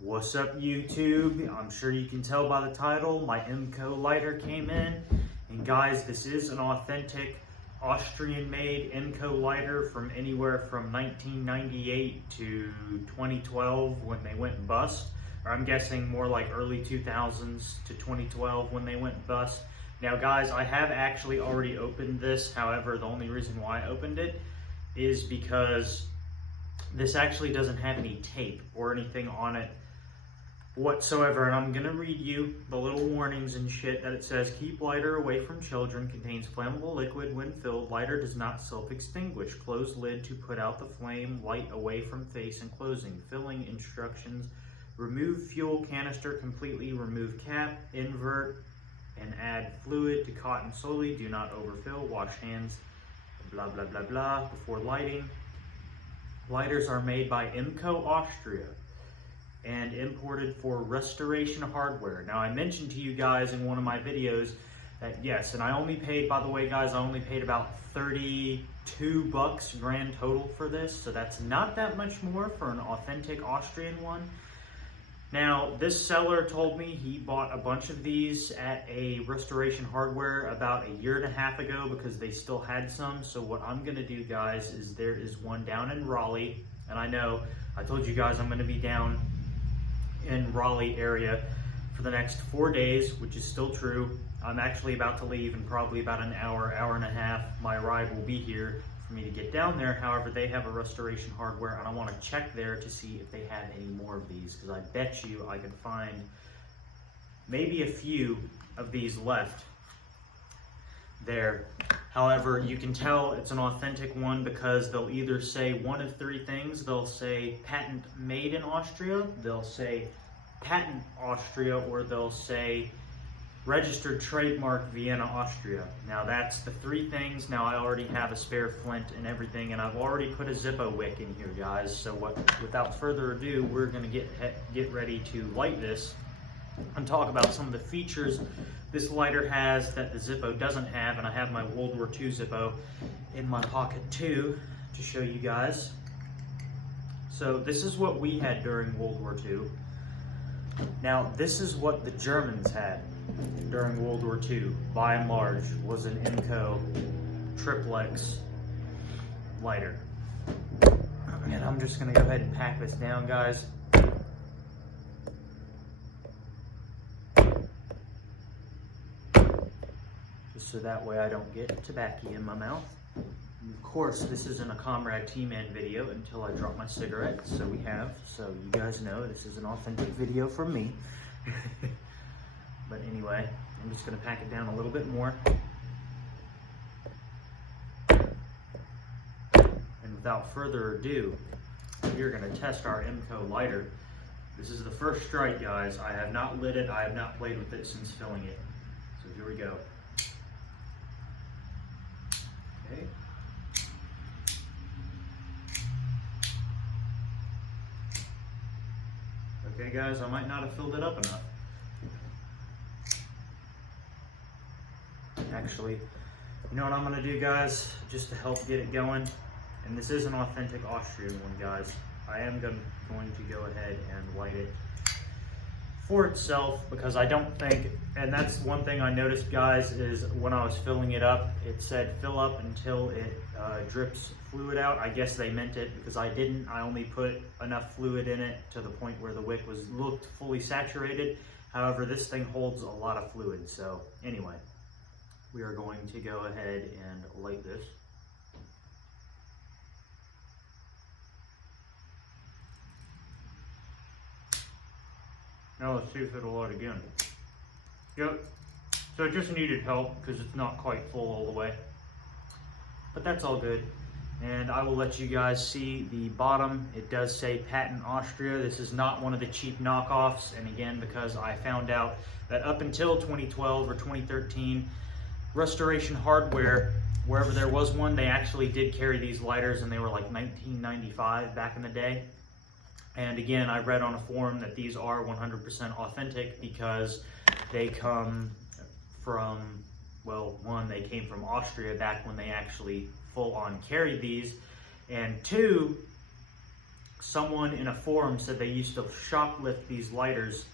What's up, YouTube? I'm sure you can tell by the title, my Imco Lighter came in. And guys, this is an authentic Austrian-made Imco Lighter from anywhere from 1998 to 2012 when they went bust. Or I'm guessing more like early 2000s to 2012 when they went bust. Now guys, I have actually already opened this. However, the only reason why I opened it is because this actually doesn't have any tape or anything on it whatsoever, and I'm gonna read you the little warnings and shit that it says. Keep lighter away from children, contains flammable liquid when filled, lighter does not self-extinguish, close lid to put out the flame, light away from face and closing, filling instructions, remove fuel canister completely, remove cap, invert and add fluid to cotton slowly, do not overfill, wash hands, blah blah blah blah before lighting. Lighters are made by Imco Austria and imported for restoration hardware. Now I mentioned to you guys in one of my videos that yes, and I only paid, by the way guys, I only paid about 32 bucks grand total for this, so that's not that much more for an authentic Austrian one. Now this seller told me he bought a bunch of these at a restoration hardware about a year and a half ago because they still had some. So what I'm gonna do guys is there is one down in Raleigh, and I know I told you guys I'm gonna be down in Raleigh area for the next 4 days, which is still true. I'm actually about to leave in probably about an hour, hour and a half. My ride will be here for me to get down there. However, they have a restoration hardware and I want to check there to see if they have any more of these, because I bet you I could find maybe a few of these left there. However, you can tell it's an authentic one because they'll either say one of three things. They'll say patent made in Austria, they'll say patent Austria, or they'll say registered trademark Vienna, Austria. Now that's the three things. Now I already have a spare flint and everything, and I've already put a Zippo wick in here guys. So without further ado, we're gonna get ready to light this and talk about some of the features this lighter has that the Zippo doesn't have. And I have my World War II Zippo in my pocket too to show you guys. So this is what we had during World War II. Now this is what the Germans had during World War II, by and large, was an Imco triplex lighter. And I'm just gonna go ahead and pack this down guys. So that way I don't get tobacco in my mouth. And of course, this isn't a Comrade T-Man video until I drop my cigarette, so we have. So you guys know this is an authentic video from me. But anyway, I'm just gonna pack it down a little bit more. And without further ado, we're gonna test our Imco lighter. This is the first strike, guys. I have not lit it, I have not played with it since filling it. So here we go. Okay. Okay guys, I might not have filled it up enough. Actually, you know what I'm gonna do guys, just to help get it going, and this is an authentic Austrian one guys, I am going to go ahead and light it for itself, because I don't think, and that's one thing I noticed guys, is when I was filling it up, it said fill up until it drips fluid out. I guess they meant it because I didn't. I only put enough fluid in it to the point where the wick looked fully saturated. However, this thing holds a lot of fluid. So anyway, we are going to go ahead and light this. Now let's see if it'll light again. Yep, so it just needed help because it's not quite full all the way. But that's all good. And I will let you guys see the bottom. It does say patent Austria. This is not one of the cheap knockoffs. And again, because I found out that up until 2012 or 2013, restoration hardware, wherever there was one, they actually did carry these lighters, and they were like $19.95 back in the day. And again, I read on a forum that these are 100% authentic because they come from, well, one, they came from Austria back when they actually full on carried these, and two, someone in a forum said they used to shoplift these lighters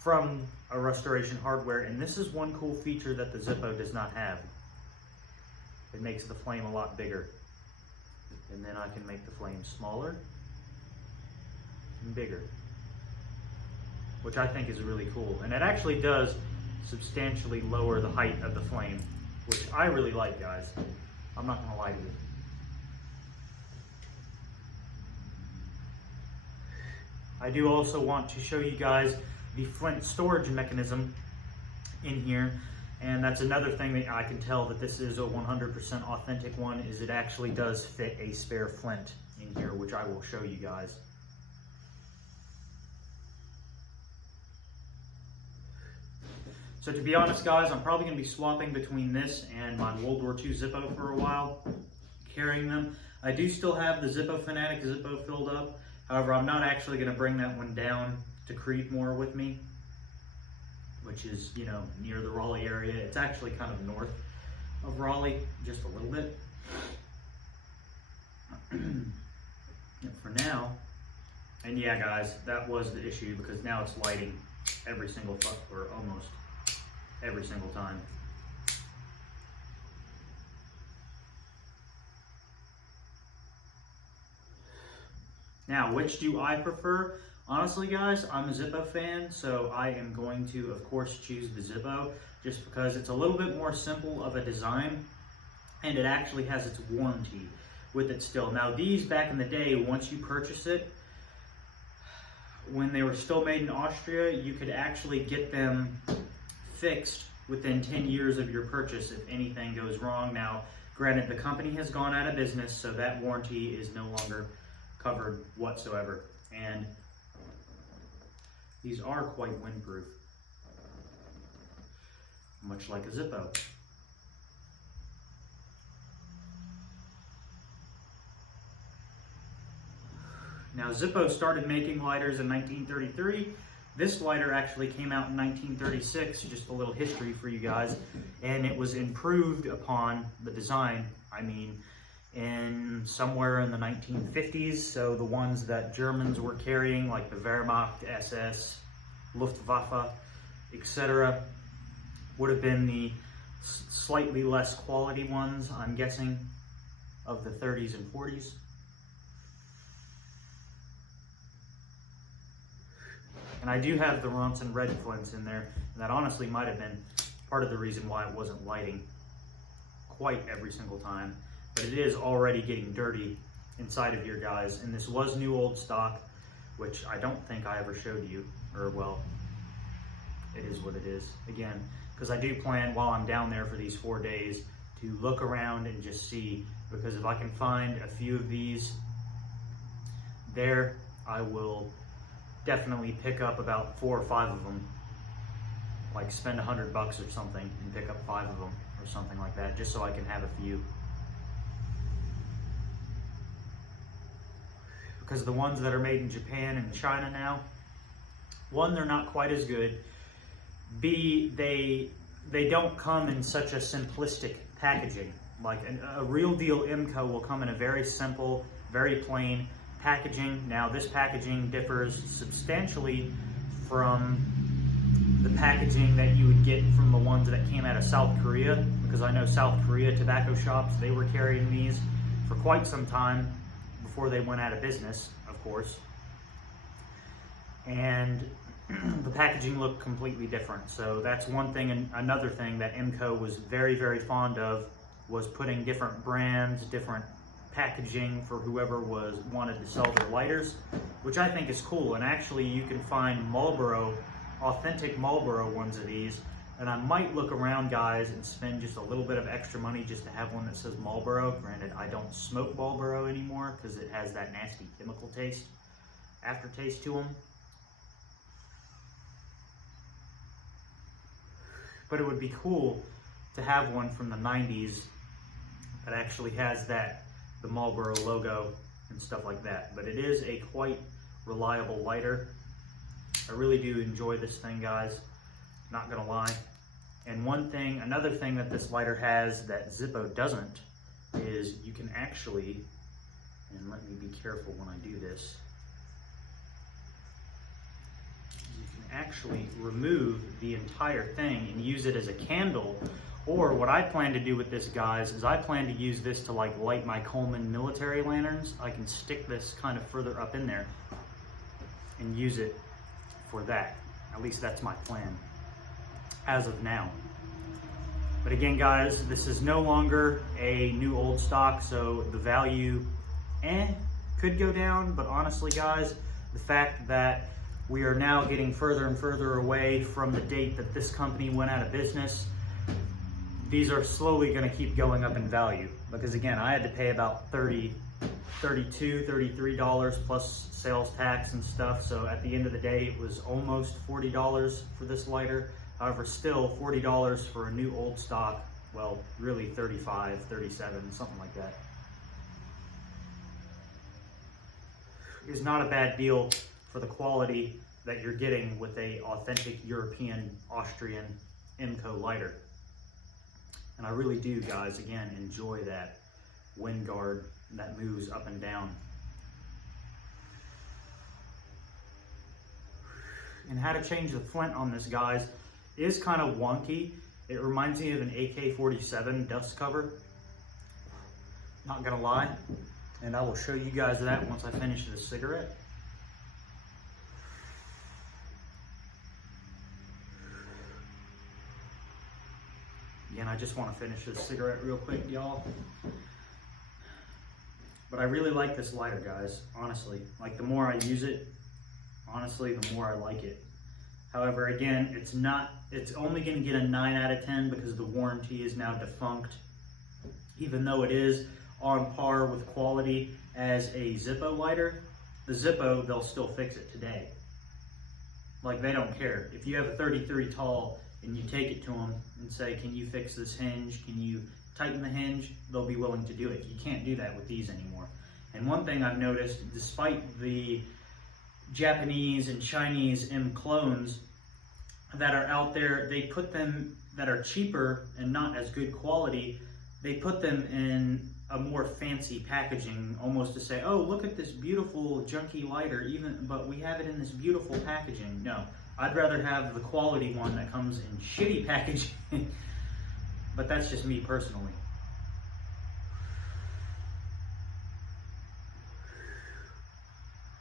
from a Restoration Hardware, and this is one cool feature that the Zippo does not have. It makes the flame a lot bigger. And then I can make the flame smaller and bigger, which I think is really cool. And it actually does substantially lower the height of the flame, which I really like, guys. I'm not gonna lie to you. I do also want to show you guys the flint storage mechanism in here. And that's another thing that I can tell that this is a 100% authentic one, is it actually does fit a spare flint in here, which I will show you guys. So to be honest, guys, I'm probably going to be swapping between this and my World War II Zippo for a while, carrying them. I do still have the Zippo Fanatic Zippo filled up. However, I'm not actually going to bring that one down to Creedmoor with me, which is, you know, near the Raleigh area. It's actually kind of north of Raleigh, just a little bit. And for now, and yeah, guys, that was the issue, because now it's lighting every single, or almost every single time. Now, which do I prefer? Honestly, guys, I'm a Zippo fan, so I am going to, of course, choose the Zippo, just because it's a little bit more simple of a design, and it actually has its warranty with it still. Now, these, back in the day, once you purchase it, when they were still made in Austria, you could actually get them fixed within 10 years of your purchase if anything goes wrong. Now, granted, the company has gone out of business, so that warranty is no longer covered whatsoever. And these are quite windproof, much like a Zippo. Now, Zippo started making lighters in 1933. This lighter actually came out in 1936, just a little history for you guys, and it was improved upon the design, I mean, in somewhere in the 1950s. So the ones that Germans were carrying, like the Wehrmacht, SS, Luftwaffe, etc., would have been the slightly less quality ones, I'm guessing, of the 30s and 40s. And I do have the Ronson red flints in there, and that honestly might have been part of the reason why it wasn't lighting quite every single time. But it is already getting dirty inside of here, guys. And this was new old stock, which I don't think I ever showed you, or well, it is what it is. Again, because I do plan while I'm down there for these 4 days to look around and just see, because if I can find a few of these there, I will definitely pick up about 4 or 5 of them. Like spend $100 or something and pick up 5 of them or something like that, just so I can have a few. Because the ones that are made in Japan and China now, one, they're not quite as good. B, they don't come in such a simplistic packaging. Like a real deal Imco will come in a very simple, very plain packaging. Now, this packaging differs substantially from the packaging that you would get from the ones that came out of South Korea, because I know South Korea tobacco shops, they were carrying these for quite some time before they went out of business, of course. And the packaging looked completely different. So that's one thing. And another thing that Imco was very, very fond of was putting different brands, different packaging for whoever wanted to sell their lighters, which I think is cool. And actually you can find Marlboro, authentic Marlboro ones of these, and I might look around, guys, and spend just a little bit of extra money just to have one that says Marlboro. Granted, I don't smoke Marlboro anymore because it has that nasty chemical taste, aftertaste to them. But it would be cool to have one from the 90s that actually has the Marlboro logo and stuff like that. But it is a quite reliable lighter. I really do enjoy this thing, guys, not gonna lie. And another thing that this lighter has that Zippo doesn't is you can actually And let me be careful when I do this. You can actually remove the entire thing and use it as a candle. Or what I plan to do with this, guys, is I plan to use this to like light my Coleman military lanterns. I can stick this kind of further up in there and use it for that. At least that's my plan as of now. But again, guys, this is no longer a new old stock, so the value could go down. But honestly, guys, the fact that we are now getting further and further away from the date that this company went out of business, these are slowly going to keep going up in value. Because again, I had to pay about $32, $33 plus sales tax and stuff. So at the end of the day, it was almost $40 for this lighter. However, still $40 for a new old stock, well, really 35, 37, something like that, is not a bad deal for the quality that you're getting with a authentic European Austrian Imco lighter. And I really do, guys, again, enjoy that wind guard that moves up and down. And how to change the flint on this, guys, is kind of wonky. It reminds me of an AK-47 dust cover. Not gonna lie. And I will show you guys that once I finish this cigarette. Again, I just want to finish this cigarette real quick, y'all. But I really like this lighter, guys, honestly. Like, the more I use it, honestly, the more I like it. However, again, it's only going to get a 9 out of 10 because the warranty is now defunct. Even though it is on par with quality as a Zippo lighter, the Zippo, they'll still fix it today. Like, they don't care. If you have a 33 tall and you take it to them and say, can you fix this hinge? Can you tighten the hinge? They'll be willing to do it. You can't do that with these anymore. And one thing I've noticed, despite the Japanese and Chinese M clones that are out there, they put them, that are cheaper and not as good quality, they put them in a more fancy packaging, almost to say, oh, look at this beautiful junky lighter, but we have it in this beautiful packaging. No, I'd rather have the quality one that comes in shitty packaging. But that's just me personally.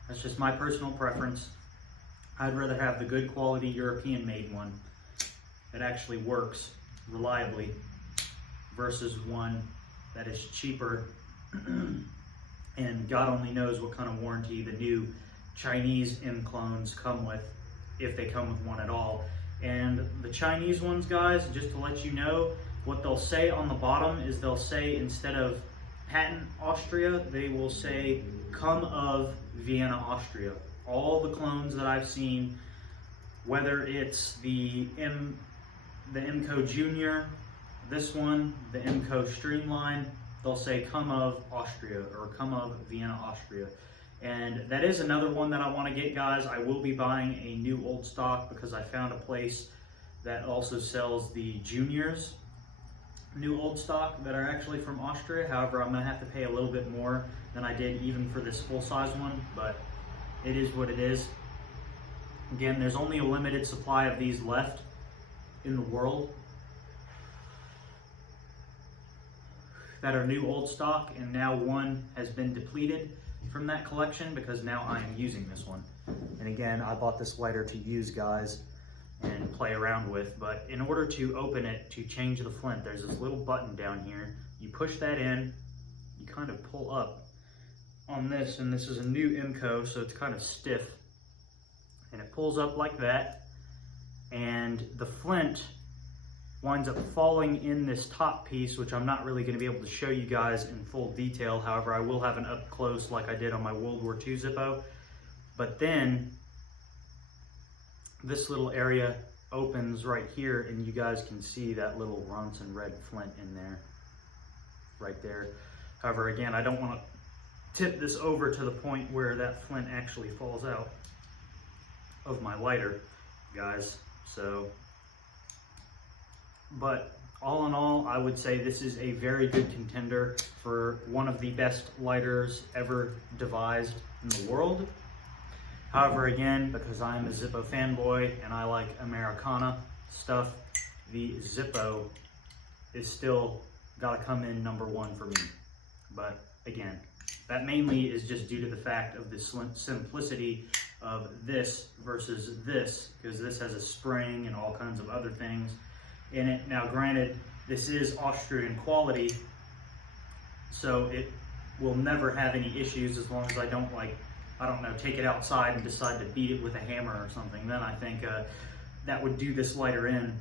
That's just my personal preference. I'd rather have the good quality European made one that actually works reliably versus one that is cheaper and God only knows what kind of warranty the new Chinese M clones come with, if they come with one at all. And the Chinese ones, guys, just to let you know, what they'll say on the bottom is they'll say, instead of patent Austria, they will say come of Vienna, Austria. All the clones that I've seen, whether it's the Imco Junior, this one, the Imco Streamline, they'll say come of Austria or come of Vienna, Austria. And that is another one that I want to get, guys. I will be buying a new old stock because I found a place that also sells the Juniors new old stock that are actually from Austria. However, I'm going to have to pay a little bit more than I did even for this full-size one, but it is what it is. Again, there's only a limited supply of these left in the world that are new old stock, and now one has been depleted from that collection because now I am using this one. And again, I bought this lighter to use, guys, and play around with. But in order to open it, to change the flint, there's this little button down here. You push that in, you kind of pull up on this, and this is a new Imco, so it's kind of stiff, and it pulls up like that, and the flint winds up falling in this top piece, which I'm not really going to be able to show you guys in full detail. However, I will have an up close like I did on my World War II Zippo. But then this little area opens right here, and you guys can see that little Ronson red flint in there, right there. However, again, I don't want to tip this over to the point where that flint actually falls out of my lighter, guys. So But all in all, I would say this is a very good contender for one of the best lighters ever devised in the world. However, again, because I'm a Zippo fanboy and I like Americana stuff, the Zippo is still gotta come in #1 for me. But again, that mainly is just due to the fact of the simplicity of this versus this, because this has a spring and all kinds of other things in it. Now granted, this is Austrian quality, so it will never have any issues as long as I don't take it outside and decide to beat it with a hammer or something. Then I think that would do this lighter in.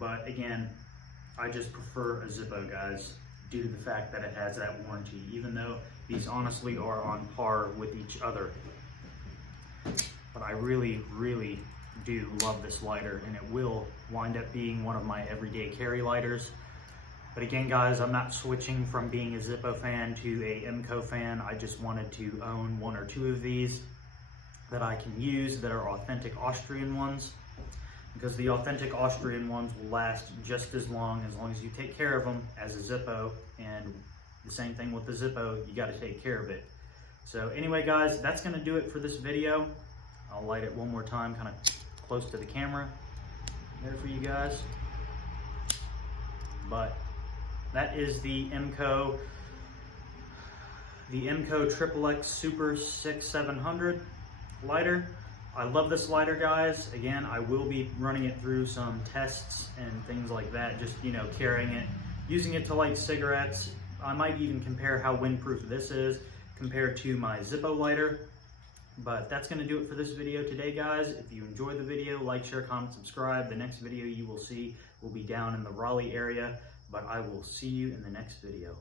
But again, I just prefer a Zippo, guys, due to the fact that it has that warranty, even though these honestly are on par with each other. But I really, really do love this lighter, and it will wind up being one of my everyday carry lighters. But again, guys, I'm not switching from being a Zippo fan to a Imco fan. I just wanted to own 1 or 2 of these that I can use that are authentic Austrian ones, because the authentic Austrian ones will last just as long as you take care of them as a Zippo. And the same thing with the Zippo, you got to take care of it. So anyway, guys, that's going to do it for this video. I'll light it one more time, kind of close to the camera there for you guys. But that is the Imco XXX Super 6700 lighter. I love this lighter, guys. Again, I will be running it through some tests and things like that, just, you know, carrying it, using it to light cigarettes. I might even compare how windproof this is compared to my Zippo lighter. But that's going to do it for this video today, guys. If you enjoyed the video, like, share, comment, subscribe. The next video you will see will be down in the Raleigh area, but I will see you in the next video.